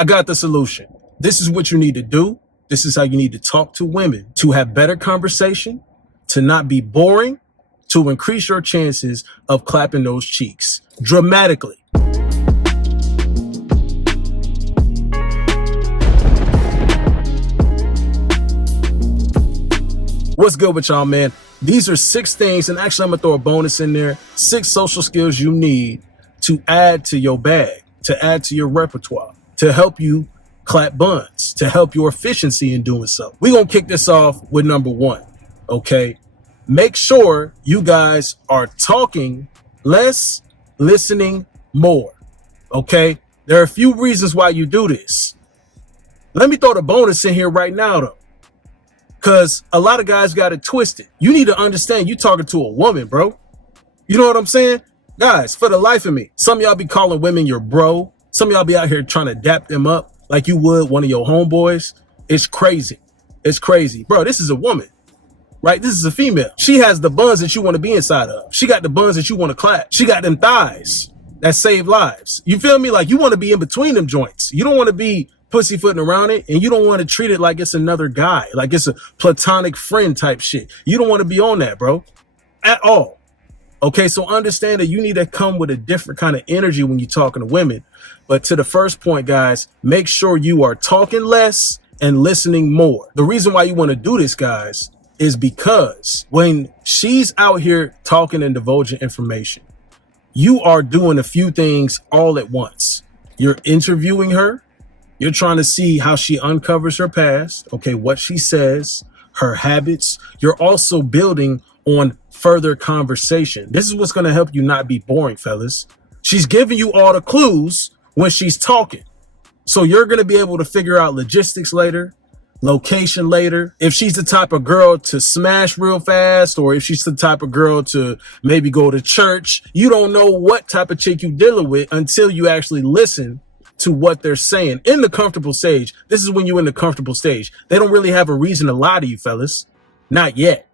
I got the solution. This is what you need to do. This is how you need to talk to women to have better conversation, to not be boring, to increase your chances of clapping those cheeks dramatically. What's good with y'all, man? These are 6 things, and actually I'm gonna throw a bonus in there. 6 social skills you need to add to your bag, to add to your repertoire, to help you clap buns, to help your efficiency in doing so. We're gonna kick this off with number 1, okay? Make sure you guys are talking less, listening more, okay? There are a few reasons why you do this. Let me throw the bonus in here right now, though, because a lot of guys got it twisted. You need to understand you talking to a woman, bro. You know what I'm saying? Guys, for the life of me, some of y'all be calling women your bro. Some of y'all be out here trying to dap them up like you would one of your homeboys. It's crazy. It's crazy. Bro, this is a woman, right? This is a female. She has the buns that you want to be inside of. She got the buns that you want to clap. She got them thighs that save lives. You feel me? Like, you want to be in between them joints. You don't want to be pussyfooting around it, and you don't want to treat it like it's another guy, like it's a platonic friend type shit. You don't want to be on that, bro, at all. Okay, so understand that you need to come with a different kind of energy when you're talking to women. But to the first point, guys, make sure you are talking less and listening more. The reason why you want to do this, guys, is because when she's out here talking and divulging information, you are doing a few things all at once. You're interviewing her. You're trying to see how she uncovers her past, okay, what she says, her habits. You're also building on further conversation. This is what's going to help you not be boring, fellas. She's giving you all the clues when she's talking. So you're going to be able to figure out logistics later, location later. If she's the type of girl to smash real fast, or if she's the type of girl to maybe go to church, you don't know what type of chick you're dealing with until you actually listen to what they're saying in the comfortable stage. This is when you're in the comfortable stage. They don't really have a reason to lie to you, fellas. Not yet.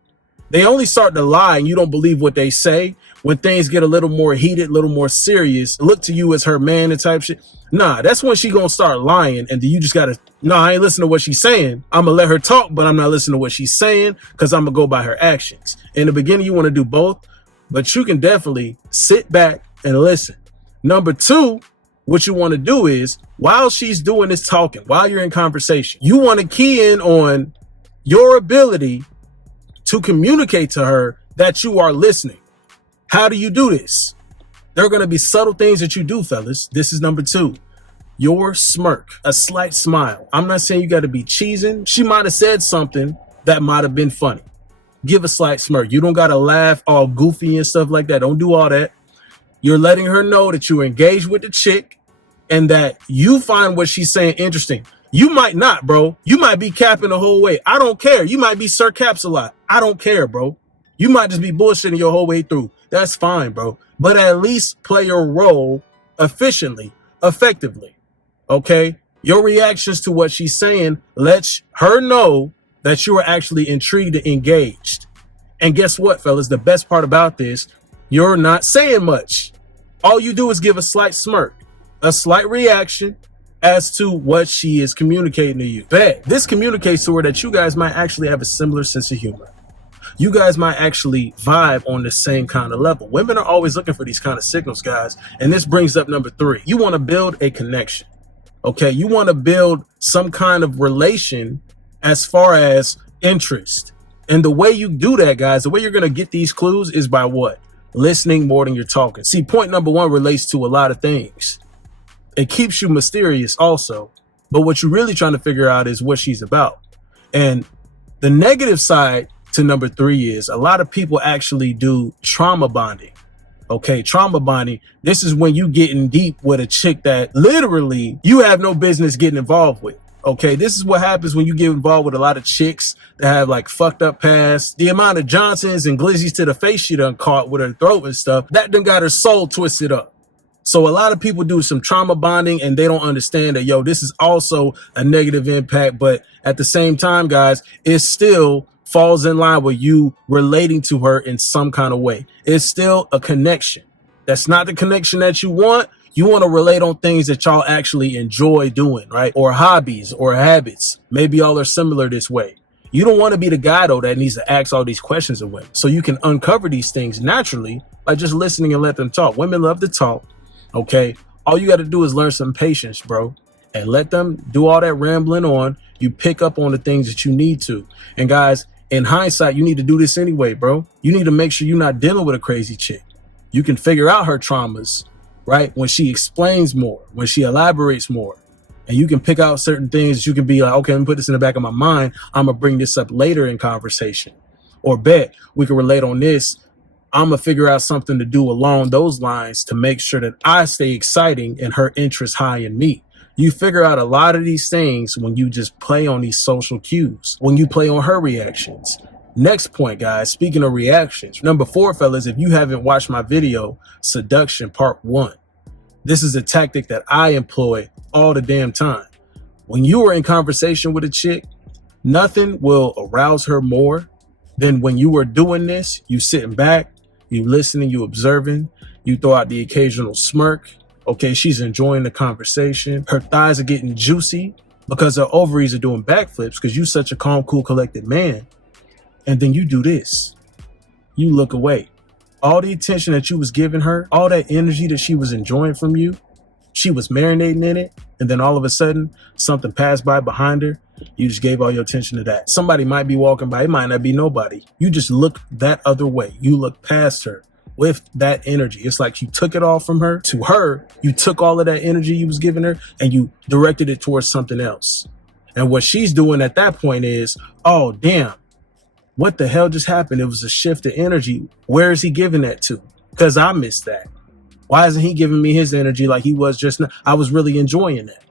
They only start to lie and you don't believe what they say when things get a little more heated, a little more serious. Look to you as her man and type shit. Nah, that's when she gonna start lying, and then you just gotta, I ain't listening to what she's saying. I'm gonna let her talk, but I'm not listening to what she's saying because I'm gonna go by her actions. In the beginning, you want to do both, but you can definitely sit back and listen. Number 2, what you want to do is, while she's doing this talking, while you're in conversation, you want to key in on your ability to communicate to her that you are listening. How do you do this? There are going to be subtle things that you do, fellas. This is number 2. Your smirk, a slight smile. I'm not saying you got to be cheesing. She might have said something that might have been funny. Give a slight smirk. You don't got to laugh all goofy and stuff like that. Don't do all that. You're letting her know that you're engaged with the chick and that you find what she's saying interesting. You might not, bro. You might be capping the whole way. I don't care. You might be Sir Caps a lot. I don't care, bro. You might just be bullshitting your whole way through. That's fine, bro. But at least play your role efficiently, effectively. Okay? Your reactions to what she's saying lets her know that you are actually intrigued and engaged. And guess what, fellas? The best part about this, you're not saying much. All you do is give a slight smirk, a slight reaction as to what she is communicating to you. Bet this communicates to her that you guys might actually have a similar sense of humor. You guys might actually vibe on the same kind of level. Women are always looking for these kind of signals, guys. And this brings up number 3. You want to build a connection. Okay. You want to build some kind of relation as far as interest. And the way you do that, guys, the way you're going to get these clues is by what? Listening more than you're talking. See, point number 1 relates to a lot of things. It keeps you mysterious also, but what you're really trying to figure out is what she's about. And the negative side to number 3 is a lot of people actually do trauma bonding. Okay, trauma bonding. This is when you getting deep with a chick that literally you have no business getting involved with. Okay, this is what happens when you get involved with a lot of chicks that have like fucked up past. The amount of Johnsons and glizzies to the face she done caught with her throat and stuff, that done got her soul twisted up. So a lot of people do some trauma bonding and they don't understand that, yo, this is also a negative impact. But at the same time, guys, it still falls in line with you relating to her in some kind of way. It's still a connection. That's not the connection that you want. You want to relate on things that y'all actually enjoy doing, right? Or hobbies or habits. Maybe y'all are similar this way. You don't want to be the guy, though, that needs to ask all these questions of women. So you can uncover these things naturally by just listening and let them talk. Women love to talk, okay? All you got to do is learn some patience, bro, and let them do all that rambling on. You pick up on the things that you need to. And guys, in hindsight, you need to do this anyway, bro. You need to make sure you're not dealing with a crazy chick. You can figure out her traumas, right? When she explains more, when she elaborates more, and you can pick out certain things. You can be like, okay, let me put this in the back of my mind. I'm going to bring this up later in conversation. Or bet we can relate on this. I'm going to figure out something to do along those lines to make sure that I stay exciting and her interest high in me. You figure out a lot of these things when you just play on these social cues, when you play on her reactions. Next point, guys, speaking of reactions, number 4, fellas, if you haven't watched my video, Seduction Part 1, this is a tactic that I employ all the damn time. When you are in conversation with a chick, nothing will arouse her more than when you are doing this. You sitting back, you listening, you observing, you throw out the occasional smirk. Okay, she's enjoying the conversation. Her thighs are getting juicy because her ovaries are doing backflips because you're such a calm, cool, collected man. And then you do this. You look away. All the attention that you was giving her, all that energy that she was enjoying from you, she was marinating in it. And then all of a sudden, something passed by behind her. You just gave all your attention to that. Somebody might be walking by. It might not be nobody. You just look that other way. You look past her with that energy. It's like you took it all from her to her. You took all of that energy you was giving her and you directed it towards something else. And what she's doing at that point is, oh, damn, what the hell just happened? It was a shift of energy. Where is he giving that to? Because I missed that. Why isn't he giving me his energy like he was just now? I was really enjoying that.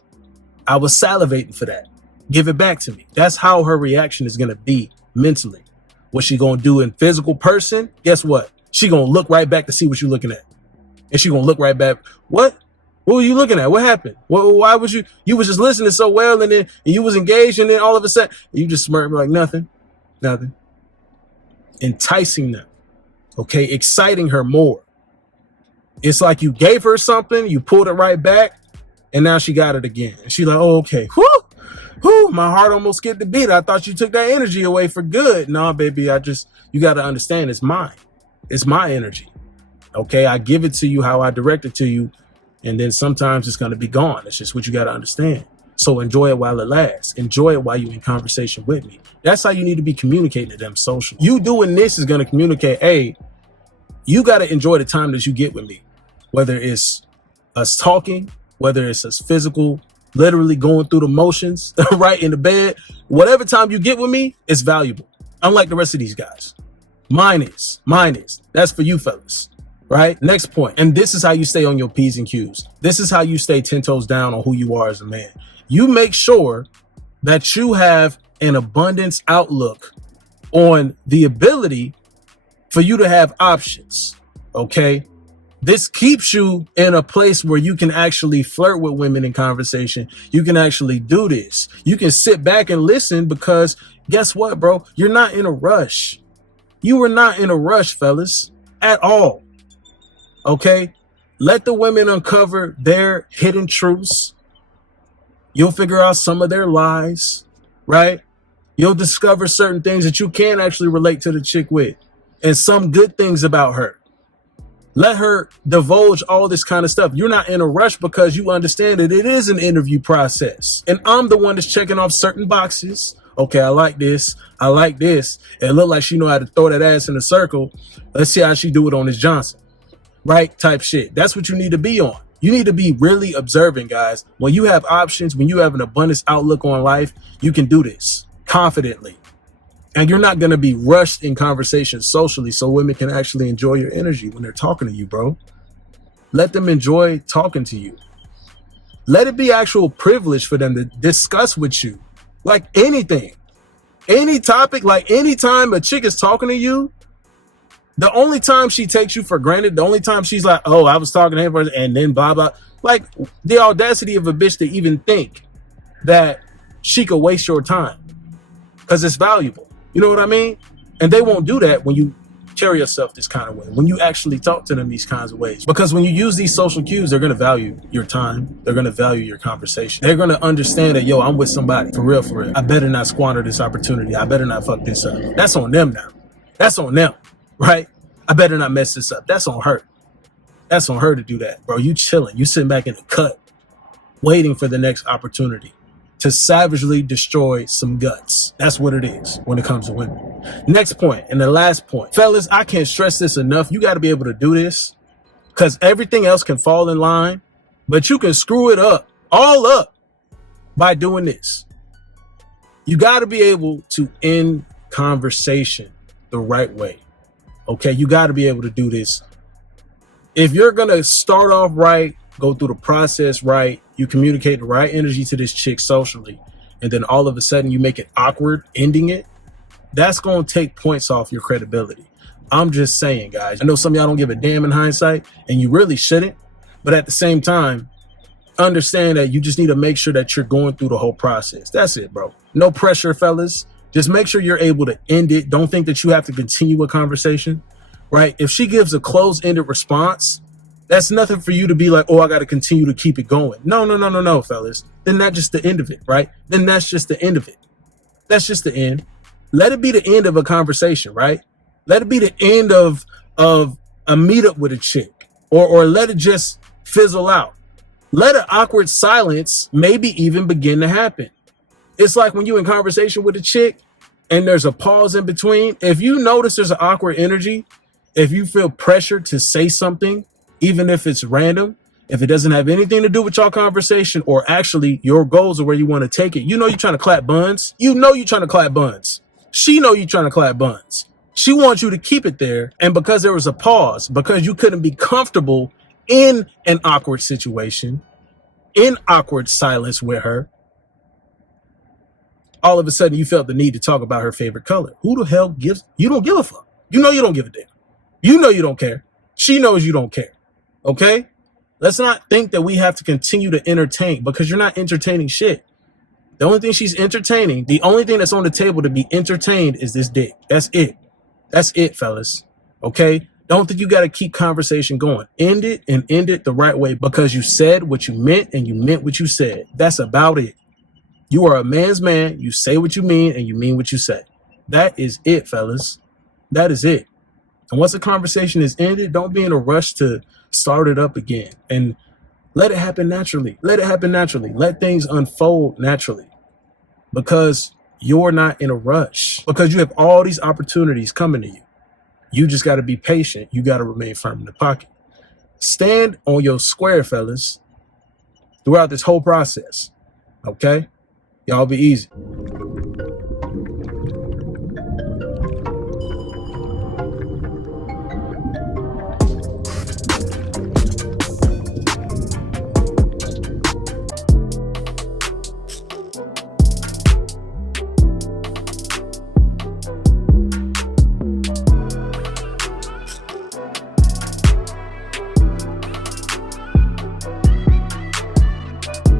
I was salivating for that. Give it back to me. That's how her reaction is going to be mentally. What she going to do in physical person? Guess what? She going to look right back to see what you're looking at. And she going to look right back. What? What were you looking at? What happened? Why was you was just listening so well and you was engaged and then all of a sudden you just smirked like nothing. Enticing them. Okay. Exciting her more. It's like you gave her something, you pulled it right back, and now she got it again. And she's like, oh, okay. Whoo, my heart almost skipped a beat. I thought you took that energy away for good. No, baby, you got to understand it's mine. It's my energy. Okay, I give it to you how I direct it to you, and then sometimes it's going to be gone. It's just what you got to understand. So enjoy it while it lasts. Enjoy it while you're in conversation with me. That's how you need to be communicating to them social. You doing this is going to communicate, hey, you got to enjoy the time that you get with me. Whether it's us talking, whether it's us physical, literally going through the motions, right in the bed, whatever time you get with me, it's valuable. Unlike the rest of these guys. Mine is. That's for you fellas, right? Next point. And this is how you stay on your P's and Q's. This is how you stay 10 toes down on who you are as a man. You make sure that you have an abundance outlook on the ability for you to have options, okay? This keeps you in a place where you can actually flirt with women in conversation. You can actually do this. You can sit back and listen because guess what, bro? You're not in a rush. You are not in a rush, fellas, at all. Okay? Let the women uncover their hidden truths. You'll figure out some of their lies, right? You'll discover certain things that you can actually relate to the chick with and some good things about her. Let her divulge all this kind of stuff. You're not in a rush because you understand that it is an interview process. And I'm the one that's checking off certain boxes. Okay, I like this. I like this. It looked like she know how to throw that ass in a circle. Let's see how she do it on this Johnson. Right? Type shit. That's what you need to be on. You need to be really observing, guys. When you have options, when you have an abundance outlook on life, you can do this confidently. And you're not going to be rushed in conversation socially so women can actually enjoy your energy when they're talking to you, bro. Let them enjoy talking to you. Let it be actual privilege for them to discuss with you. Like anything, any topic, like anytime a chick is talking to you, the only time she takes you for granted, the only time she's like, oh, I was talking to him and then blah, blah. Like the audacity of a bitch to even think that she could waste your time because it's valuable. You know what I mean? And they won't do that when you carry yourself this kind of way, when you actually talk to them these kinds of ways. Because when you use these social cues, they're going to value your time. They're going to value your conversation. They're going to understand that, yo, I'm with somebody. For real, for real. I better not squander this opportunity. I better not fuck this up. That's on them now. That's on them, right? I better not mess this up. That's on her. That's on her to do that. Bro, you chilling. You sitting back in the cut, waiting for the next opportunity to savagely destroy some guts. That's what it is when it comes to women. Next point, and the last point. Fellas, I can't stress this enough. You got to be able to do this, because everything else can fall in line, but you can screw it up, all up, by doing this. You got to be able to end conversation the right way. Okay, you got to be able to do this. If you're going to start off right, go through the process right, you communicate the right energy to this chick socially, and then all of a sudden you make it awkward ending it, that's going to take points off your credibility. I'm just saying, guys. I know some of y'all don't give a damn in hindsight, and you really shouldn't, but at the same time, understand that you just need to make sure that you're going through the whole process. That's it, bro. No pressure, fellas. Just make sure you're able to end it. Don't think that you have to continue a conversation, right? If she gives a closed-ended response, that's nothing for you to be like, oh, I got to continue to keep it going. No, fellas. Then that's just the end of it, right? Then that's just the end of it. That's just the end. Let it be the end of a conversation, right? Let it be the end of a meetup with a chick, or let it just fizzle out. Let an awkward silence maybe even begin to happen. It's like when you're in conversation with a chick and there's a pause in between. If you notice there's an awkward energy, if you feel pressure to say something, even if it's random, if it doesn't have anything to do with your conversation, or actually your goals are where you want to take it, you know you're trying to clap buns. You know you're trying to clap buns. She know you're trying to clap buns. She wants you to keep it there. And because there was a pause, because you couldn't be comfortable in an awkward situation, in awkward silence with her, all of a sudden you felt the need to talk about her favorite color. Who the hell gives? You don't give a fuck. You know you don't give a damn. You know you don't care. She knows you don't care. Okay? Let's not think that we have to continue to entertain, because you're not entertaining shit. The only thing she's entertaining, the only thing that's on the table to be entertained is this dick. That's it. That's it, fellas. Okay? Don't think you got to keep conversation going. End it, and end it the right way, because you said what you meant and you meant what you said. That's about it. You are a man's man. You say what you mean and you mean what you say. That is it, fellas. That is it. And once the conversation is ended, don't be in a rush to start it up again, and let it happen naturally. Let it happen naturally. Let things unfold naturally, because you're not in a rush, because you have all these opportunities coming to you. You just got to be patient. You got to remain firm in the pocket. Stand on your square, fellas, throughout this whole process. Okay? Y'all be easy.